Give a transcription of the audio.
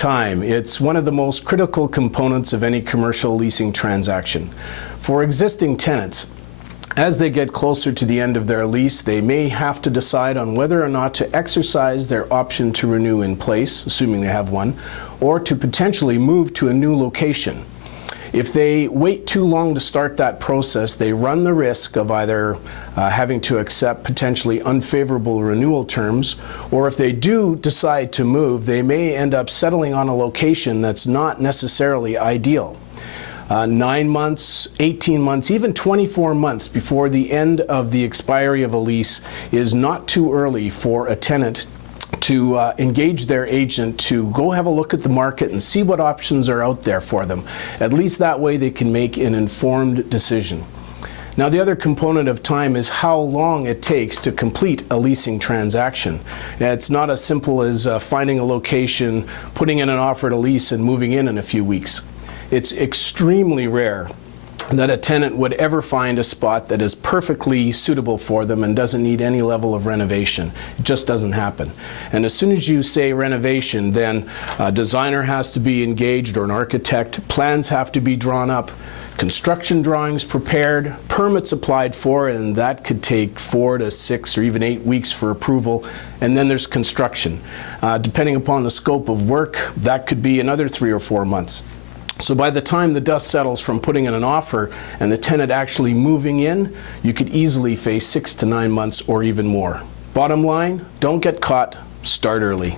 time. It's one of the most critical components of any commercial leasing transaction. For existing tenants, as they get closer to the end of their lease, they may have to decide on whether or not to exercise their option to renew in place, assuming they have one, or to potentially move to a new location. If they wait too long to start that process, they run the risk of either having to accept potentially unfavorable renewal terms, or if they do decide to move, they may end up settling on a location that's not necessarily ideal. 9 months, 18 months, even 24 months before the end of the expiry of a lease is not too early for a tenant to engage their agent to go have a look at the market and see what options are out there for them. At least that way they can make an informed decision. Now, the other component of time is how long it takes to complete a leasing transaction. It's not as simple as finding a location, putting in an offer to lease, and moving in a few weeks. It's extremely rare that a tenant would ever find a spot that is perfectly suitable for them and doesn't need any level of renovation. It just doesn't happen. And as soon as you say renovation, then a designer has to be engaged, or an architect. Plans have to be drawn up, construction drawings prepared, permits applied for, and that could take 4 to 6 or even 8 weeks for approval. And then there's construction. Depending upon the scope of work, that could be another 3 or 4 months. So by the time the dust settles from putting in an offer and the tenant actually moving in, you could easily face 6 to 9 months or even more. Bottom line, don't get caught, start early.